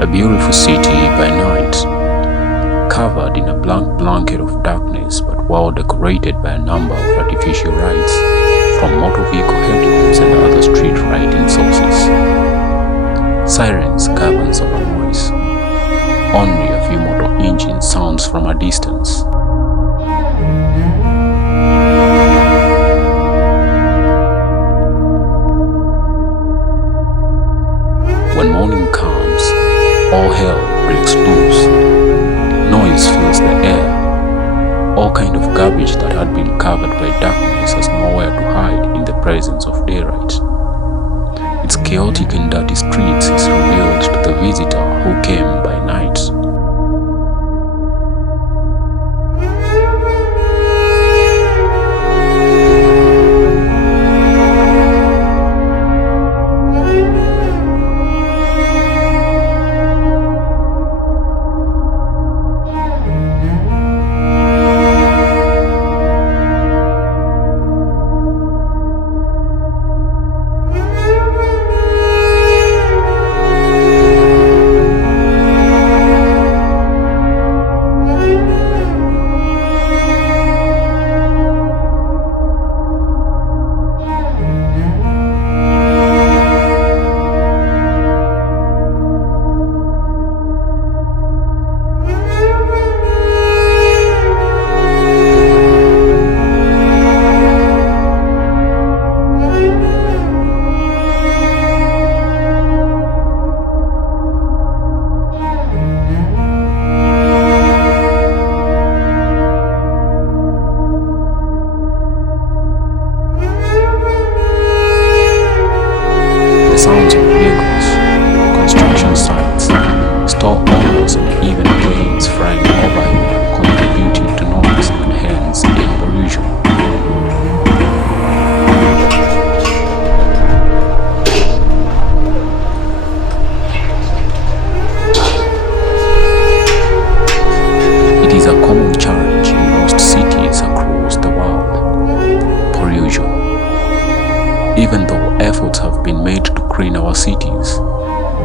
A beautiful city by night, covered in a blank blanket of darkness but well decorated by a number of artificial lights from motor vehicle headlamps and other street lighting sources. Sirens governs over noise. Only a few motor engine sounds from a distance. When morning comes, all hell breaks loose. Noise fills the air. All kind of garbage that had been covered by darkness has nowhere to hide in the presence of daylight. Its chaotic and dirty streets is revealed to the visitor who came by night. Sounds of vehicles, construction sites, store owners and even planes flying overhead contributing to noise and hence air pollution. It is a common challenge in most cities across the world. Pollution. Even though efforts have been made to clean our cities,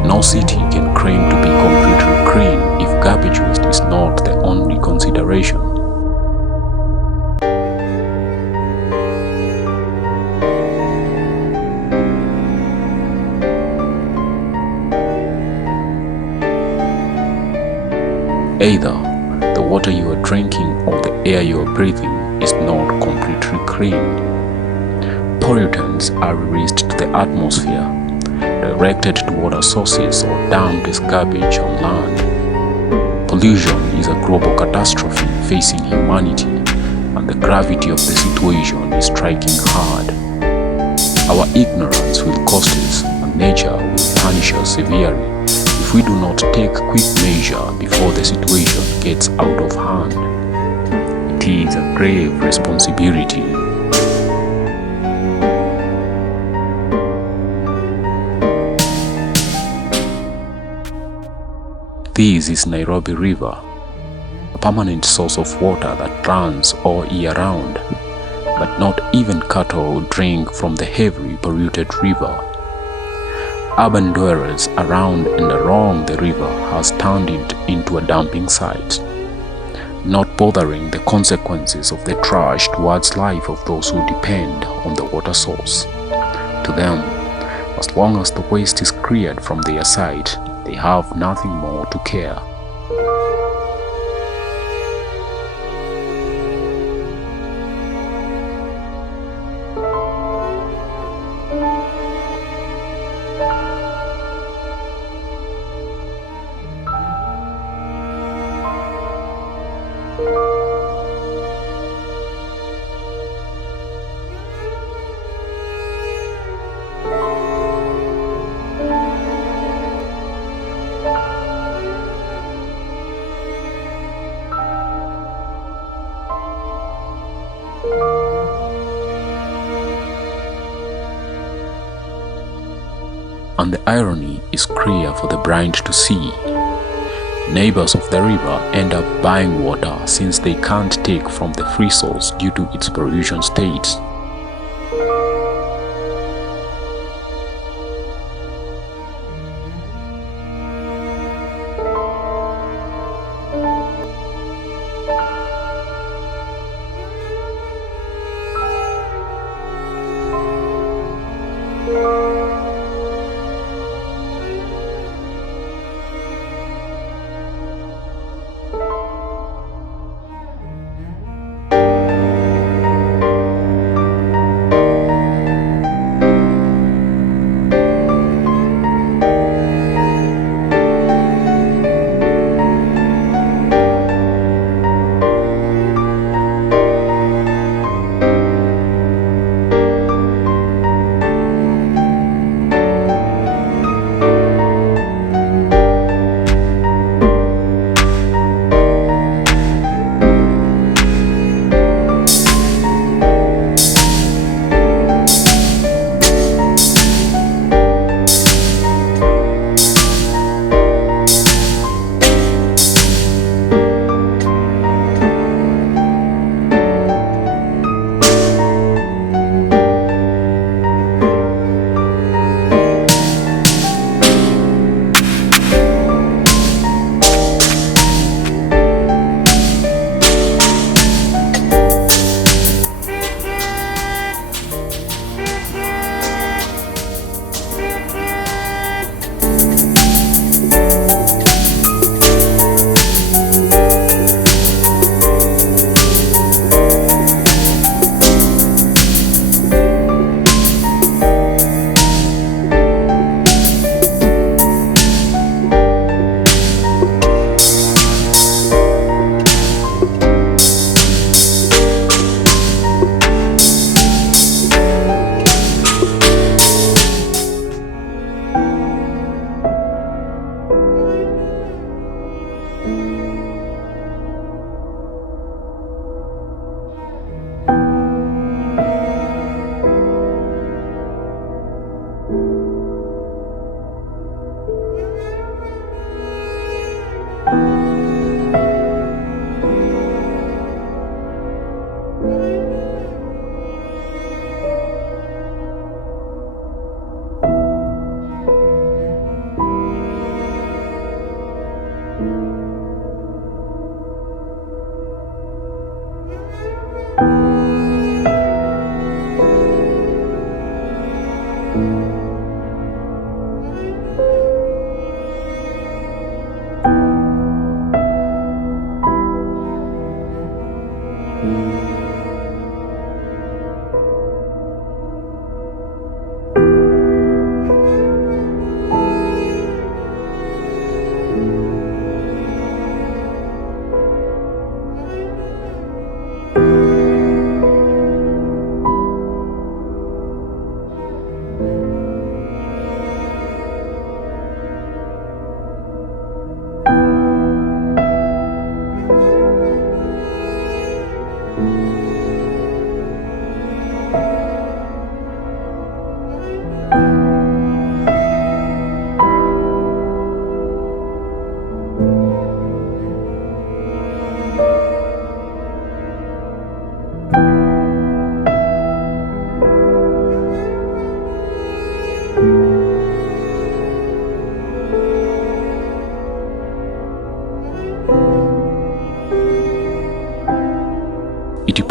no city can claim to be completely clean if garbage waste is not the only consideration. Either the water you are drinking or the air you are breathing is not completely clean. Pollutants are released to the atmosphere, directed to water sources or dumped as garbage on land. Pollution is a global catastrophe facing humanity, and the gravity of the situation is striking hard. Our ignorance will cost us, and nature will punish us severely if we do not take quick measure before the situation gets out of hand. It is a grave responsibility. This is Nairobi River, a permanent source of water that runs all year round, but not even cattle drink from the heavily polluted river. Urban dwellers around and along the river has turned it into a dumping site, not bothering the consequences of the trash towards life of those who depend on the water source. To them, as long as the waste is cleared from their site, they have nothing more to care. And the irony is clear for the blind to see. Neighbors of the river end up buying water since they can't take from the free source due to its pollution state.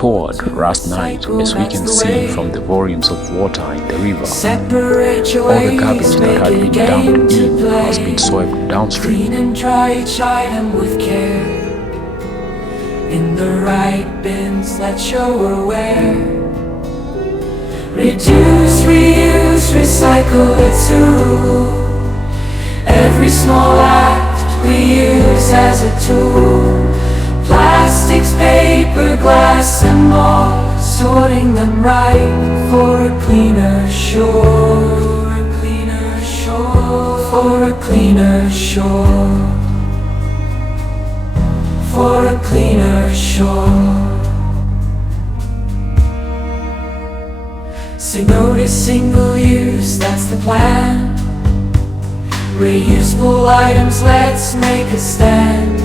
poured last night, as we can see from the volumes of water in the river. All the garbage that had been dumped in has been swept downstream. Clean and dry each item with care in the right bins that you're aware. Reduce, reuse, recycle, it's a rule. Every small act we use as a tool. Plastics, paper, glass and more, sorting them right for a cleaner shore. For a cleaner shore. For a cleaner shore. For a cleaner shore. Say no to single use, that's the plan. Reusable items, let's make a stand.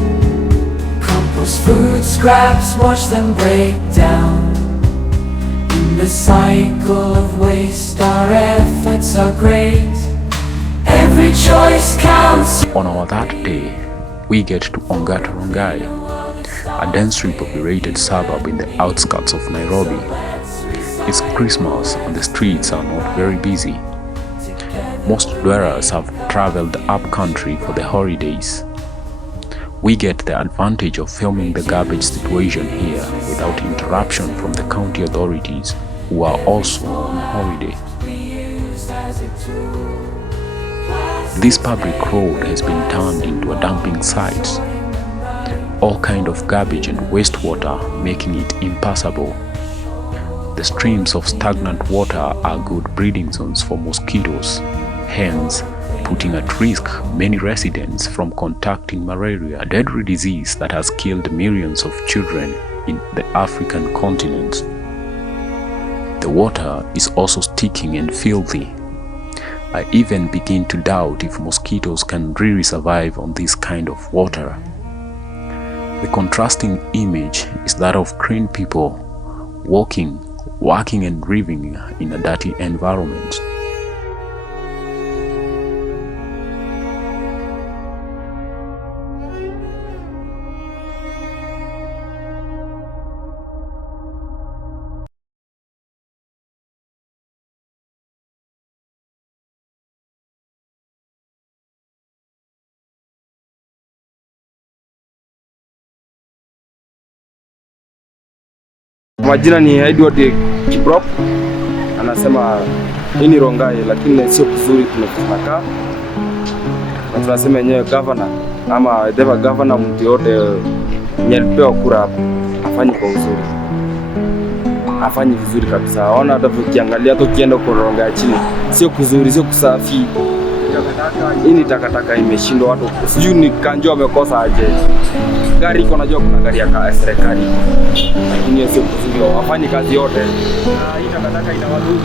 Compost food scraps, watch them break down. In the cycle of waste, our efforts are great. Every choice counts. On our that day, we get to Ongata Rongai, a densely populated suburb in the outskirts of Nairobi. It's Christmas and the streets are not very busy. Most dwellers have traveled up country for the holidays. We get the advantage of filming the garbage situation here without interruption from the county authorities, who are also on holiday. This public road has been turned into a dumping site. All kind of garbage and wastewater, making it impassable. The streams of stagnant water are good breeding zones for mosquitoes, hence putting at risk many residents from contracting malaria, a deadly disease that has killed millions of children in the African continent. The water is also stinking and filthy. I even begin to doubt if mosquitoes can really survive on this kind of water. The contrasting image is that of clean people walking, working and living in a dirty environment. Majina ni Edward Kiprop, anasema hii ni Rongai, lakini sio kuzuri tunakaa. Na tunasema yenyewe governor ama deva governor, mtu yote nyalipewa kura hapa afanye kwa uzuri, afanye vizuri kabisa. Ona hata ukiangalia hata ukienda kwa Rongai chini, sio kuzuri, sio kusafi. Hii ni takataka imeshindwa watu, sijui ni kanjo wamekosa aje. Gari iko, najua kuna gari ya serikali, lakini sio kuzuri, wafanye kazi yote. Hii takataka ina wadudu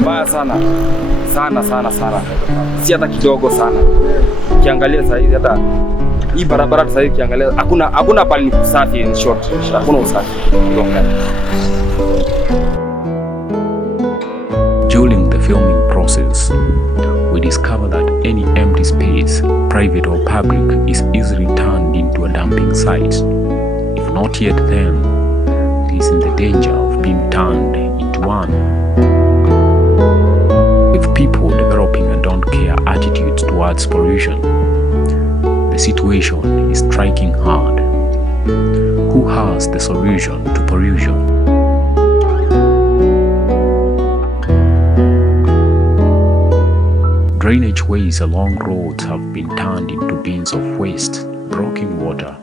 mbaya sana sana sana sana, si hata kidogo sana. Ukiangalia sasa hivi hata hii barabara sasa hivi ukiangalia hakuna pale ni kusafi, in short hakuna usafi. During the filming process, we discover that any empty space, private or public, is easily turned into a dumping site. If not yet, then it is in the danger of being turned into one. With people developing a don't care attitude towards pollution, the situation is striking hard. Who has the solution to pollution? Drainage ways along roads have been turned into bins of waste, blocking water.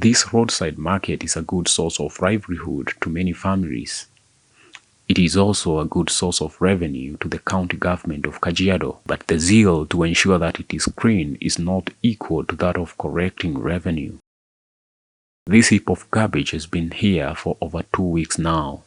This roadside market is a good source of livelihood to many families. It is also a good source of revenue to the county government of Kajiado, but the zeal to ensure that it is clean is not equal to that of collecting revenue. This heap of garbage has been here for over 2 weeks now.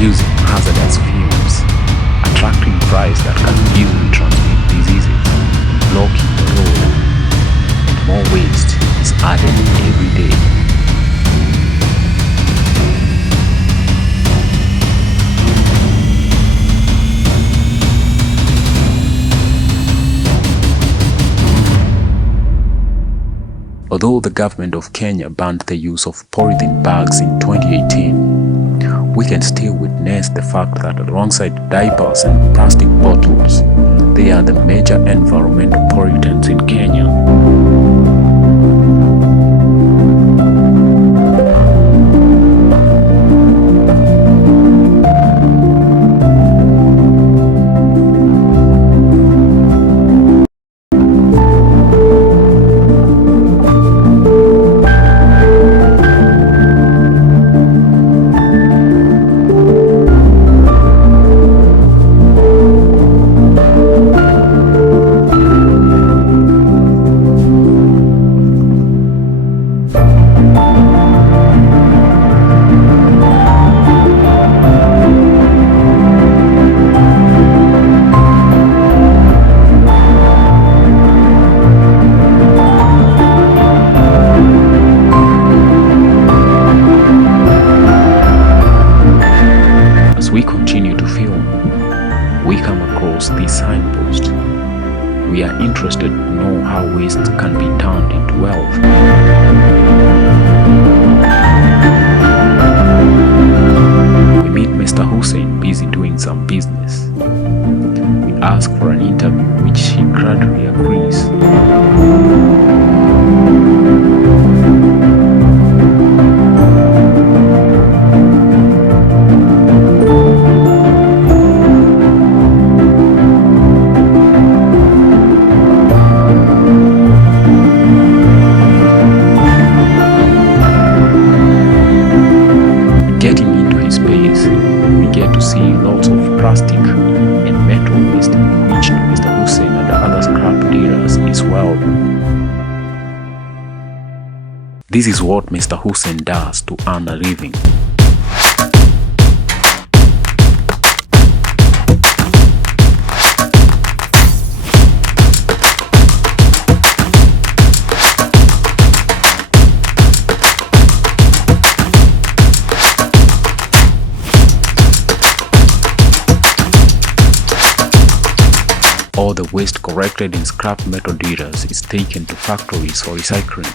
Using hazardous fumes, attracting flies that can easily transmit diseases, blocking the road, and more waste is added every day. Although the government of Kenya banned the use of polythene bags in 2018, we can still witness the fact that alongside diapers and plastic bottles, they are the major environmental pollutants in Kenya. This signpost, we are interested to know how waste can be turned into wealth. We meet Mr. Hussein busy doing some business. We ask for an interview, which he gladly agrees. Plastic and metal waste, which Mr. Hussein and the other scrap dealers is well. This is what Mr. Hussein does to earn a living. All the waste collected in scrap metal dealers is taken to factories for recycling.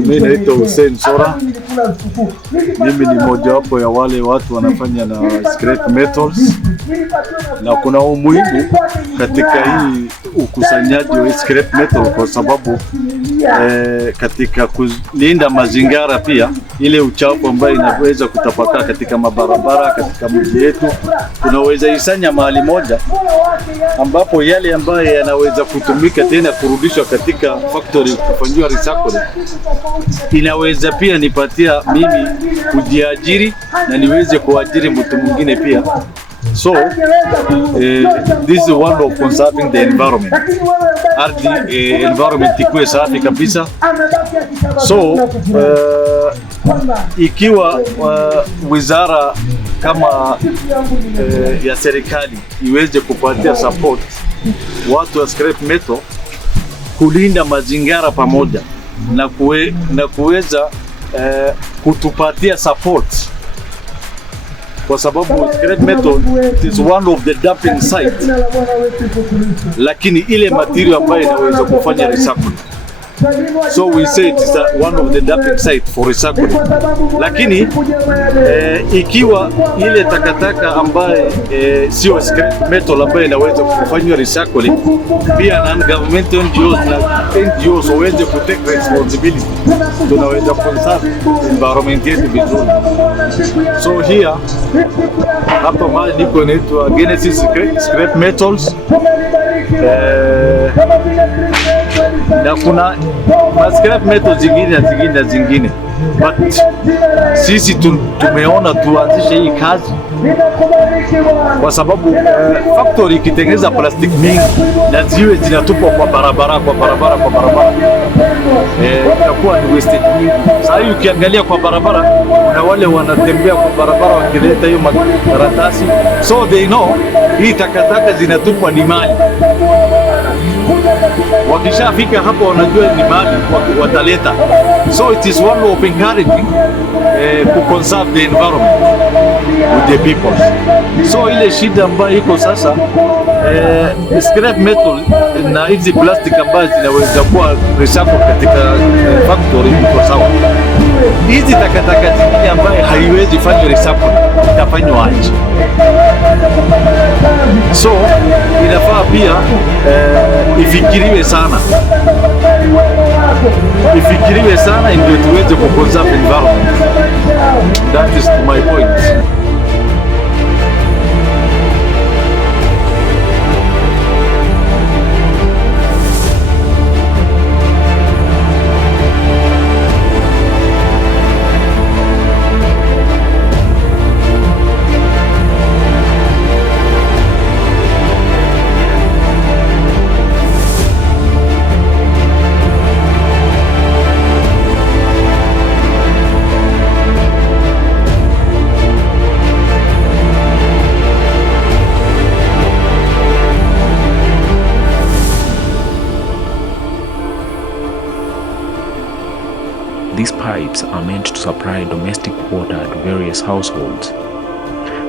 Mimi naitwa Hussein Sora. Mimi ni mojawapo ya wale watu wanafanya na scrap metals, na kuna umuhimu katika hii ukusanyaji wa scrap metal kwa sababu katika kulinda mazingira, pia ile uchafu ambayo inaweza kutapakaa katika mabarabara katika mji yetu tunaweza isanya mahali moja, ambapo yale ambayo yanaweza kutumika tena kurudishwa katika factory kufanywa recycle, inaweza pia nipatia mimi kujiajiri na niweze kuajiri mtu mwingine pia. So this is one of conserving the environment. Ardhi environment ikuwe safi kabisa. So ikiwa wizara kama ya serikali iweze kupatia support watu wa scrap metal kulinda mazingira pamoja na kuweza kutupatia support, kwa sababu scrap metal is one of the dumping site, lakini ile material ambayo inaweza kufanya recycle. So we say it is one of the dumping site for recycling. Lakini ikiwa ile takataka ambayo sio scrap metal ambayo inaweza kufanywa recycling, pia non-governmental NGOs waweze ku take responsibility, tunaweza conserve environment yetu vizuri. So here hapa mahali niko inaitwa Genesis Scrap Metals, na kuna scrap metals zingine, but sisi tumeona tuanzishe hii kazi kwa sababu factory ikitengeneza plastic mingi na ziwe zinatupwa kwa barabara itakuwa ni wasted mingi. Sasa hivi ukiangalia kwa barabara na wale wanatembea kwa barabara wakileta hiyo makaratasi, so they know hii takataka zinatupwa ni mali. Wakishafika hapo wanajua ni mali wataleta. So it is one of encouraging to conserve the environment with the people. So ile shida ambayo iko sasa, scrap metal na hizi plastic ambazo zinaweza kuwa recycle katika factory iko sawa. Hizi takataka zingine ambayo haiwezi fanywa recycle itafanywa aje? So inafaa pia ifikiriwe sana ndio tuweze ku conserve environment. That is my point. These pipes are meant to supply domestic water to various households,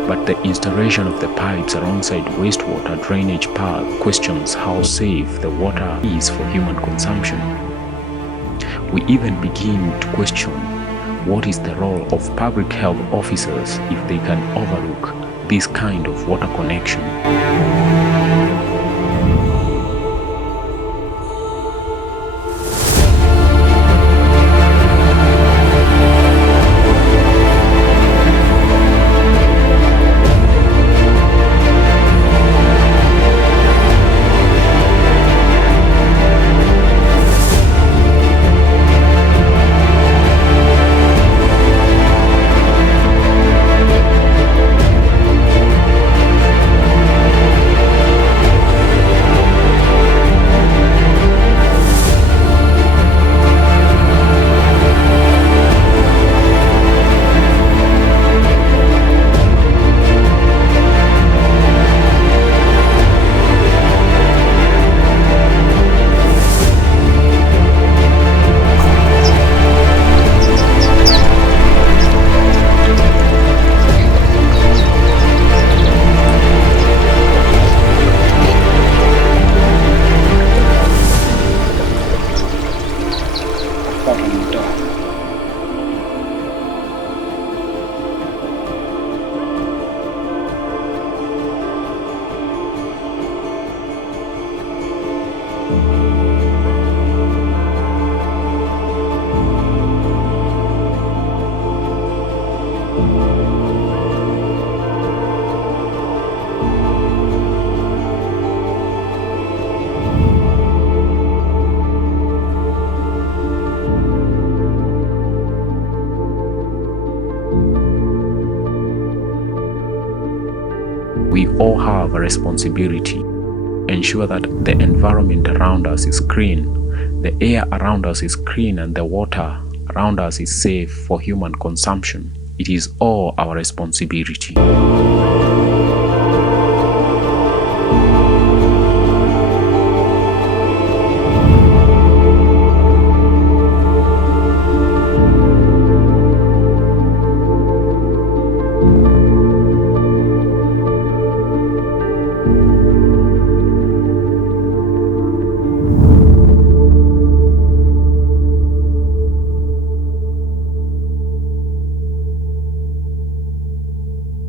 but the installation of the pipes alongside wastewater drainage pipe questions how safe the water is for human consumption. We even begin to question what is the role of public health officers if they can overlook this kind of water connection. we all have a responsibility. Ensure that the environment around us is clean, the air around us is clean, and the water around us is safe for human consumption. It is all our responsibility.